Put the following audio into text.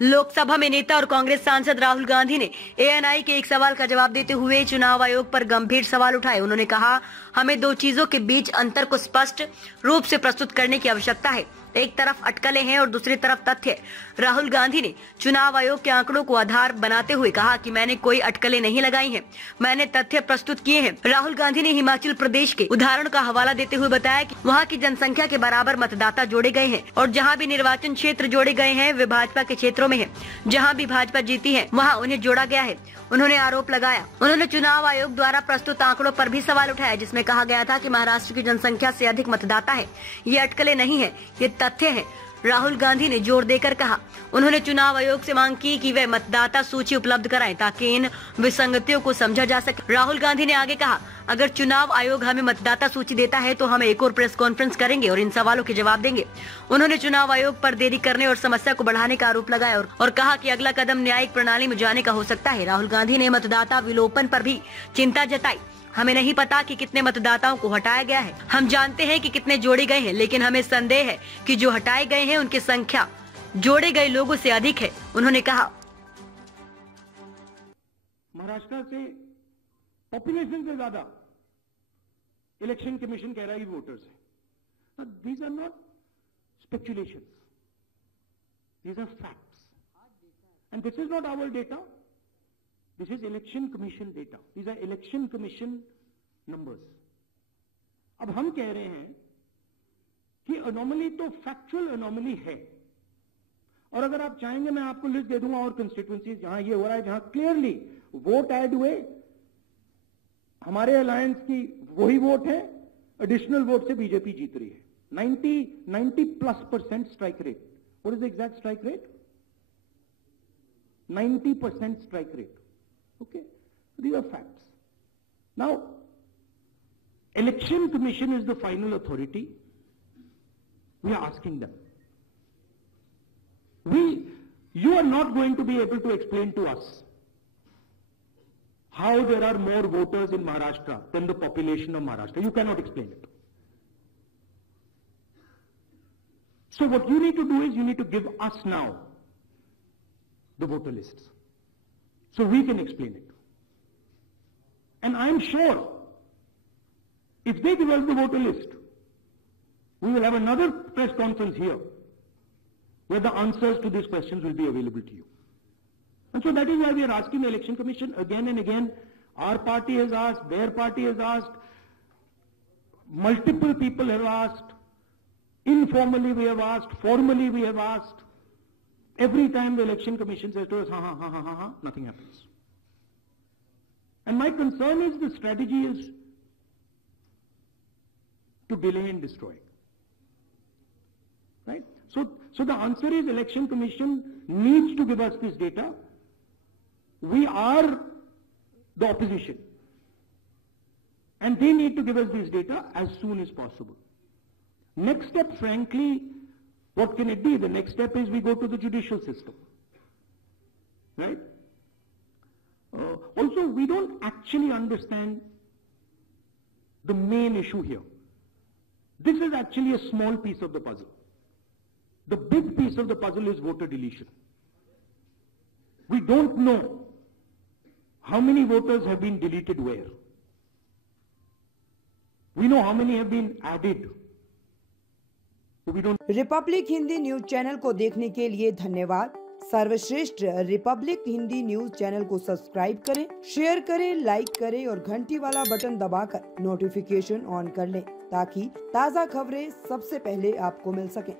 लोकसभा में नेता और कांग्रेस सांसद राहुल गांधी ने एएनआई के एक सवाल का जवाब देते हुए चुनाव आयोग पर गंभीर सवाल उठाए। उन्होंने कहा, हमें दो चीजों के बीच अंतर को स्पष्ट रूप से प्रस्तुत करने की आवश्यकता है। एक तरफ अटकलें हैं और दूसरी तरफ तथ्य। राहुल गांधी ने चुनाव आयोग के आंकड़ों को आधार बनाते हुए कहा कि मैंने कोई अटकलें नहीं लगाई हैं, मैंने तथ्य प्रस्तुत किए हैं। राहुल गांधी ने हिमाचल प्रदेश के उदाहरण का हवाला देते हुए बताया कि वहां की जनसंख्या के बराबर मतदाता जोड़े गए हैं और जहां भी निर्वाचन क्षेत्र जोड़े गए हैं वे भाजपा के क्षेत्रों में है। जहां भी भाजपा जीती है वहां उन्हें जोड़ा गया है। उन्होंने आरोप लगाया। उन्होंने चुनाव आयोग द्वारा प्रस्तुत आंकड़ों पर भी सवाल उठाया, जिसमें कहा गया था कि महाराष्ट्र की जनसंख्या से अधिक मतदाता है। ये अटकलें नहीं है, ये तथ्य है। राहुल गांधी ने जोर देकर कहा। उन्होंने चुनाव आयोग से मांग की कि वे मतदाता सूची उपलब्ध कराएं ताकि इन विसंगतियों को समझा जा सके। राहुल गांधी ने आगे कहा, अगर चुनाव आयोग हमें मतदाता सूची देता है तो हम एक और प्रेस कॉन्फ्रेंस करेंगे और इन सवालों के जवाब देंगे। उन्होंने चुनाव आयोग पर देरी करने और समस्या को बढ़ाने का आरोप लगाया और कहा कि अगला कदम न्यायिक प्रणाली में जाने का हो सकता है। राहुल गांधी ने मतदाता विलोपन पर भी चिंता जताई। हमें नहीं पता कि कितने मतदाताओं को हटाया गया है। हम जानते हैं कि कितने जोड़े गए हैं, लेकिन हमें संदेह है कि जो हटाए गए हैं उनकी संख्या जोड़े गए लोगों से अधिक है। उन्होंने कहा, महाराष्ट्र से पॉपुलेशन से ज्यादा इलेक्शन कमीशन कह रहा है वोटर्स है। These are not speculations, these are facts and this is not our data. This is election commission data. These are election commission numbers. अब हम कह रहे हैं कि अनोमली तो फैक्चुअल अनोमली है, और अगर आप चाहेंगे मैं आपको लिस्ट दे दूंगा और कंस्टिट्यूएंसीज जहां ये हो रहा है, जहां क्लियरली वोट ऐड हुए, हमारे अलायंस की वही वोट है, एडिशनल वोट से बीजेपी जीत रही है. 90+% strike rate. What is the exact strike rate? 90% strike rate. Okay, these are facts. Now, Election Commission is the final authority. We are asking them. You are not going to be able to explain to us how there are more voters in Maharashtra than the population of Maharashtra. You cannot explain it. So what you need to do is you need to give us now the voter lists, so we can explain it. And I'm sure if they give us the voter list, we will have another press conference here where the answers to these questions will be available to you. And so that is why we are asking the Election Commission again and again. Our party has asked, their party has asked, multiple people have asked, informally we have asked, formally we have asked. Every time the Election Commission says to us, nothing happens. And my concern is the strategy is to delay and destroy. Right? So the answer is Election Commission needs to give us this data. We are the opposition. And they need to give us this data as soon as possible. Next step, frankly, what can it be? The next step is we go to the judicial system, right? Also, we don't actually understand the main issue here. This is actually a small piece of the puzzle. The big piece of the puzzle is voter deletion. We don't know how many voters have been deleted where. We know how many have been added. Republic Hindi news channel को देखने के लिए धन्यवाद। सर्वश्रेष्ठ रिपब्लिक Hindi news channel को सब्सक्राइब करें, शेयर करें, लाइक करें और घंटी वाला बटन दबाकर नोटिफिकेशन ऑन कर लें ताकि ताज़ा खबरें सबसे पहले आपको मिल सकें।